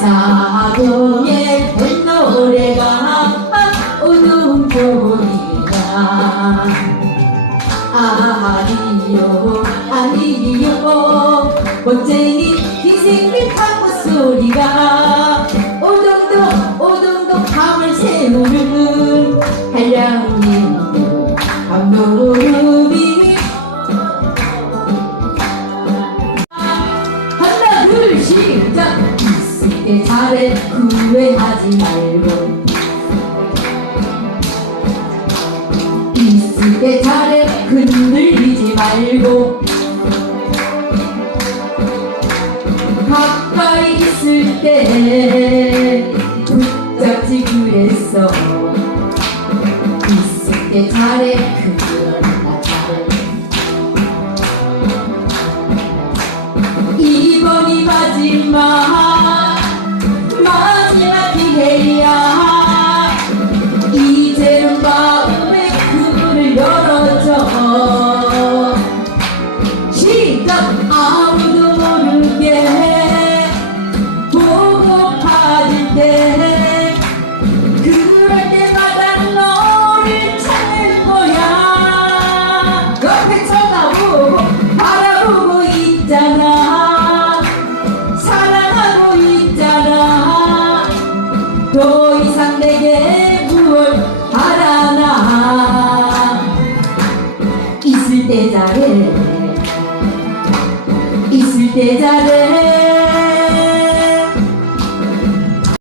사동의 뱃노래가 어둠뿐이야 아니요 아니요. 멋쟁이 때 잘해. 후회하지 말고. 있을 때 잘해. 흔들리지 말고. 가까이 있을 때 붙잡지 그랬어. 있을 때 잘해. 그 이제는 마음의 문을 열어줘. 아무 있을 때 잘해 있을 때 잘해